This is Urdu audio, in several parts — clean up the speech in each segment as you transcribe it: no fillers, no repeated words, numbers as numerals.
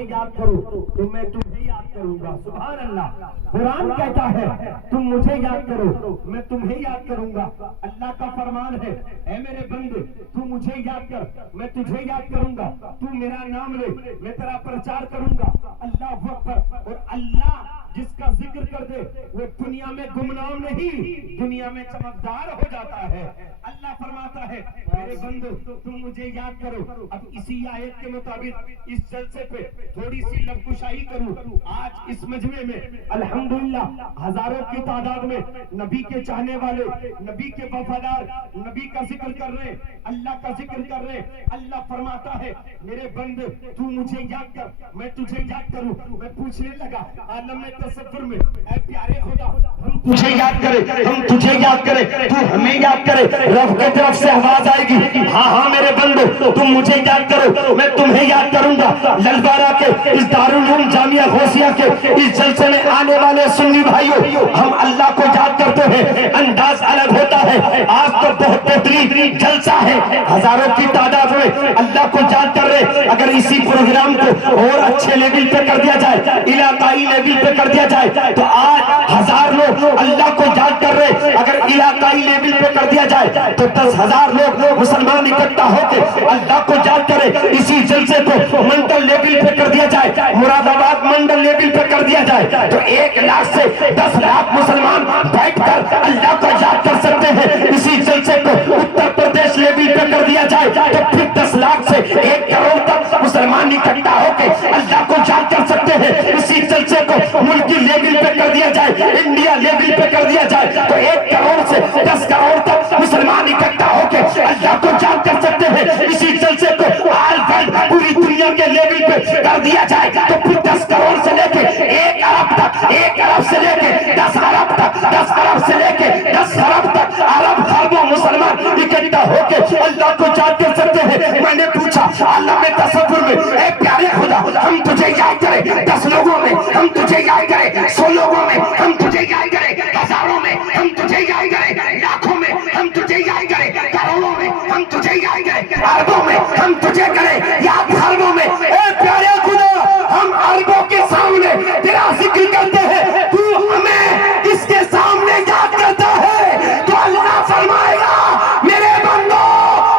مجھے یاد کرو تو میں تمہیں یاد کروں گا. سبحان اللہ. قرآن کہتا ہے تم مجھے یاد کرو میں تمہیں یاد کروں گا. اللہ کا فرمان ہے اے میرے بندے تو مجھے یاد کر میں تجھے یاد کروں گا. تو میرا نام لے میں تیرا پرچار کروں گا. اللہ اکبر. اور اللہ جس کا ذکر کر دے وہ دنیا میں گمنام نہیں دنیا میں چمکدار ہو جاتا ہے. اللہ فرماتا ہے میرے بندو تم مجھے یاد کرو. اب اسی آیت کے مطابق اس جلسے پہ تھوڑی سی لب کشائی کروں. آج اس مجمع میں الحمدللہ ہزاروں کی تعداد میں نبی کے چاہنے والے نبی کے وفادار نبی کا ذکر کر رہے اللہ کا ذکر کر رہے. اللہ فرماتا ہے میرے بندے تو مجھے یاد کر میں تجھے یاد کروں. میں پوچھنے لگا عالم تصور میں اے پیارے خدا ہم تجھے یاد کرے ہم تجھے یاد کرے تو ہمیں یاد کرے. رب کی طرف سے آواز آئے گی ہاں ہاں میرے بندو تم مجھے یاد کرو میں تمہیں یاد کروں گا. للبارہ کے اس دارالعلوم جامعہ غوثیہ کے اس جلسے میں آنے والے سنی بھائیوں ہم اللہ کو یاد کرتے ہیں. انداز الگ ہوتا ہے. آج تو بہت بہترین جلسہ ہے. ہزاروں کی تعداد میں اللہ کو یاد کر رہے. اگر اسی پروگرام کو اور اچھے لیول پہ کر دیا جائے علاقائی لیول پہ کر دیا جائے تو آج 1000 لوگ اللہ کو یاد کر رہے. اگر علاقائی لیول پہ کر دیا جائے تو 10,000 لوگ مسلمان اکٹھا ہو کے اللہ کو یاد کرے. اسی جلسے کو منڈل لیول پہ کر دیا جائے مراد آباد منڈل لیول پہ کر دیا جائے تو 1 لاکھ سے 10 لاکھ مسلمان بیٹھ کر اللہ کو یاد کر سکتے ہیں. اسی جلسے کو اتر پردیش لیول پہ کر دیا جائے تو پھر 10 لاکھ سے 1 کروڑ تک مسلمان اکٹھا ہو کے اللہ کو یاد کر سکتے ہیں. اسی جلسے کو ملکی لیول پہ کر دیا جائے انڈیا لیول پہ کر دیا جائے تو 1 کروڑ سے 10 کروڑ تک مسلمان اکٹھا ہو کے اللہ کو یاد کر سکتے ہیں. اسی جلسے کو آل ورلڈ پوری دنیا کے لیول پہ کر دیا جائے تو پھر 10 کروڑ سے لے کے 1 ارب تک 1 ارب سے لے کے 10 ارب تک 10 ارب سے لے کے 10 ارب تک ارب خربوں مسلمان اکٹھا ہو کے اللہ کو یاد کر سکتے ہیں. میں نے پوچھا عالم تصور میں اے پیارے خدا ہم تجھے یاد کریں 10 لوگوں میں ہم تجھے یاد کریں 100 لوگوں میں ہم تجھے یاد کریں ہزاروں میں ہم تجھے یاد کریں لاکھوں میں ہم تجھے یاد کریں کروڑوں میں ہم تجھے یاد کریں اربوں میں ہم تجھے کریں یاد خربوں میں. اے پیارے خدا ہم اربوں کے سامنے تیرا ذکر کرتے ہیں تو ہمیں اس کے سامنے یاد کرتا ہے تو اللہ فرمائے گا میرے بندو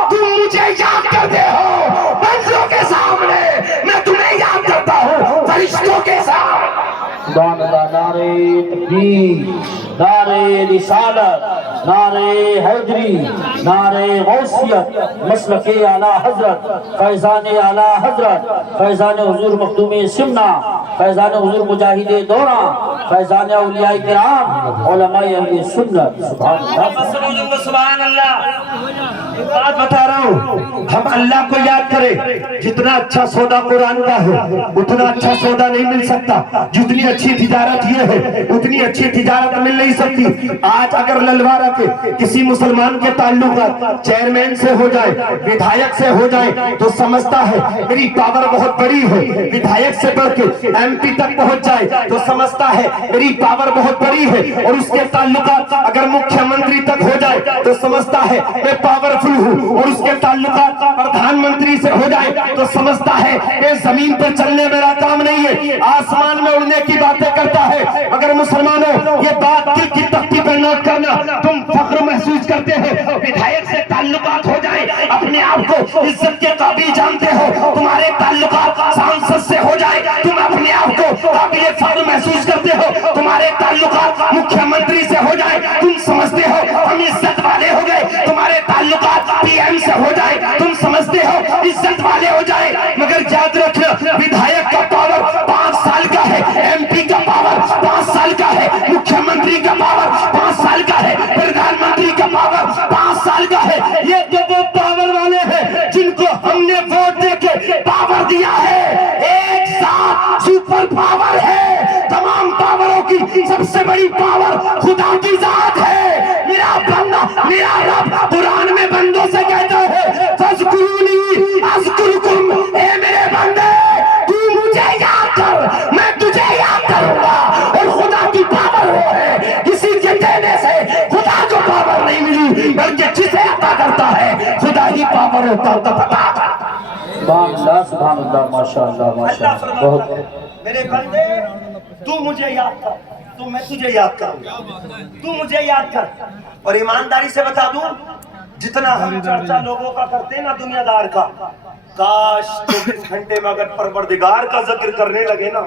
تم مجھے یاد کرتے ہو بندوں کے سامنے میں تمہیں یاد کرتا ہوں فرشتوں کے سامنے. نعرہ تکبیر نعرہ رسالت نعرہ حیدری نعرہ غوثیت مسلک اعلیٰ حضرت فیضان اعلیٰ حضرت فیضان حضور مخدوم سمنا فیضان حضور مجاہد دورہ فیضان اولیاء کرام علماء اہل سنت. سبحان اللہ. بات بتا رہا ہوں ہم اللہ کو یاد کریں. جتنا اچھا سودا قرآن کا ہے اتنا اچھا سودا نہیں مل سکتا. جتنی اچھی تجارت یہ ہے اتنی اچھی تجارت مل نہیں سکتی. آج اگر للوارہ کے کسی مسلمان کے تعلقات چیئرمین سے ہو جائے ودھایک سے ہو جائے تو سمجھتا ہے میری پاور بہت بڑی ہے. ودھایک سے بڑھ کے ایم پی تک پہنچ جائے تو سمجھتا ہے میری پاور بہت بڑی ہے. اور اس کے تعلقات اگر مکھیہ منتری تک ہو جائے تو سمجھتا ہے میں پاورفل ہوں. اور اس کے تعلقات پردھان منتری سے ہو جائے تو سمجھتا ہے کہ زمین پر چلنے میرا کام نہیں ہے آسمان میں اڑنے کی باتیں کرتا ہے. مگر مسلمانوں یہ بات دل کی تختی پر نوٹ کرنا تم فخر محسوس کرتے ہیں ودھایک سے تعلقات ہو جائے اپنے آپ کو عزت کے قابل جانتے ہو. تمہارے تعلقات سانسد سے ہو جائے تم اپنے آپ کو قابل فخر محسوس کرتے ہو. تمہارے تعلقات مکھیہ منتری سے ہو جائے تم سمجھتے ہو ہم عزت والے ہو گئے. تمہارے تعلقات پی ایم سے ہو جائے تم سمجھتے ہو عزت والے ہو جائے. مگر یاد رکھنا ودھایک کا پاور 5 سال کا ہے ایم پی کا پاور 5 سال کا ہے مکھیہ منتری کا پاور 5 سال کا ہے پردھان منتری کا پاور 5 سال کا ہے. یہ تو وہ پاور والے ہیں جن کو ہم نے ووٹ دے کے پاور دیا ہے. ایک ساتھ سپر پاور ہے. تمام پاوروں کی سب سے بڑی پاور خدا کی ذات ہے. میرا بندہ میرا رب قرآن میں بندوں سے کہتا ہے فَاذْكُرُونِي أَذْكُرْكُمْ. اے میرے بندے تو مجھے یاد کر میں تجھے یاد کروں گا. اور خدا کی پاور وہ ہے کسی کے دینے سے خدا کو پاور نہیں ملی بلکہ جسے عطا کرتا ہے خدا ہی پاور ہوتا. سبحان اللہ ماشاءاللہ اللہ ماشاءاللہ فرماتا بہت ہے میرے بندے تو مجھے یاد کر تو میں تجھے یاد کروں گا، تو مجھے یاد کر۔ اور ایمانداری سے بتا دوں جتنا ہم چرچا لوگوں کا کرتے ہیں نا دنیا دار کا، کاش 24 گھنٹے میں اگر پروردگار کا ذکر کرنے لگے نا،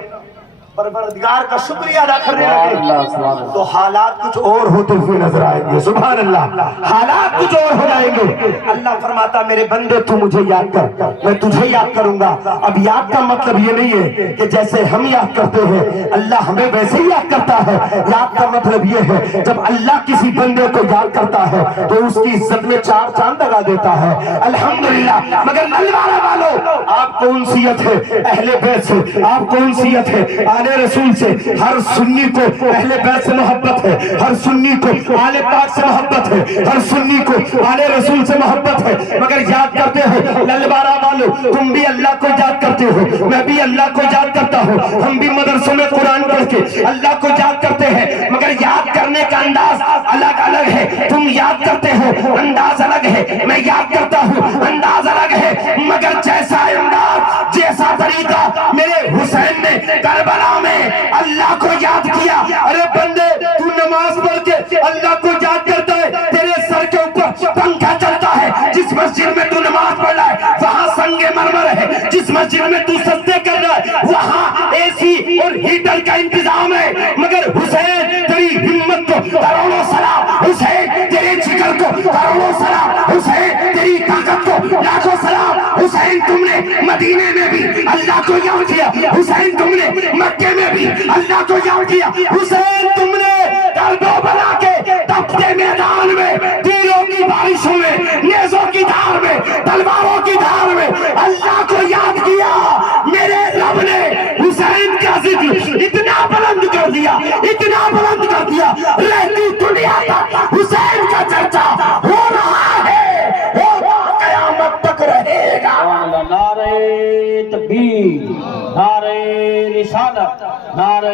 پروردگار کا شکریہ ادا کرنے لگے تو حالات کچھ اور ہوتے ہوئے نظر آئیں گے۔ سبحان اللہ، حالات کچھ اور ہو جائیں گے۔ اللہ فرماتا میرے بندے تو مجھے یاد کر میں تجھے یاد کروں گا۔ اب یاد کا مطلب یہ نہیں ہے کہ جیسے ہم یاد کرتے ہیں اللہ ہمیں ویسے ہی یاد کرتا ہے۔ یاد کا مطلب یہ ہے جب اللہ کسی بندے کو یاد کرتا ہے تو اس کی عزت میں 4 چاند لگا دیتا ہے۔ الحمدللہ۔ مگر نلوارہ والوں آپ کو انسیت ہے اہل بیت سے، آپ کو انسیت ہے آل رسول سے۔ ہر سنی کو اہل بیت سے محبت ہے، ہر سنی کو آل پاک سے محبت ہے، ہر سنی کو آل رسول سے محبت ہے، مگر یاد کرتے ہو للبارہ والو تم بھی اللہ کو یاد کرتے ہو، میں بھی اللہ کو یاد کرتا ہوں، ہم بھی مدرسوں میں قرآن پڑھ کے اللہ کو یاد کرتے ہیں، مگر یاد کرنے کا انداز الگ الگ ہے۔ تم یاد کرتے ہو انداز الگ ہے، میں یاد کرتا ہوں انداز الگ ہے، مگر جیسا انداز جیسا طریقہ میرے حسین نے کربلا میں اللہ کو یاد کیا۔ ارے بندے تو نماز پڑھ کے اللہ کو یاد کرتا ہے، تیرے سر کے اوپر پنکھا چلتا ہے، جس مسجد میں تو نماز پڑھ رہا ہے وہاں سنگ مرمر ہے، جس مسجد میں تو سجدے کر رہا ہے وہاں اے سی اور ہیٹر کا انتظام ہے، مگر حسین تیری ہمت کو کروڑوں سلام، حسین تیرے جگر کو کروڑوں سلام، حسین تیری طاقت کو لاکھوں سلام۔ حسین تم نے مدینے میں بھی اللہ کو یاد کیا، حسین تم نے مکے میں بھی اللہ کو یاد کیا، حسین تم نے کربلا کے تپتے میدان میں تیروں کی بارشوں میں نیزوں کی دھار میں تلواروں کی دھار میں اللہ کو یاد کیا۔ میرے رب نے حسین کا ذکر اتنا بلند کر دیا، اتنا بلند کر دیا، رہتی دنیا تک حسین کا چرچا ہو رہا ہے، ہوگا قیامت تک رہے گا۔ نعرہ تکبیر، نعرہ رسالت، نعرہ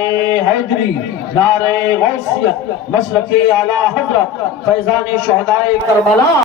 حیدری، نعرہ غوثیت، مسلک اعلیٰ حضرت فیضان شہدائے کربلا۔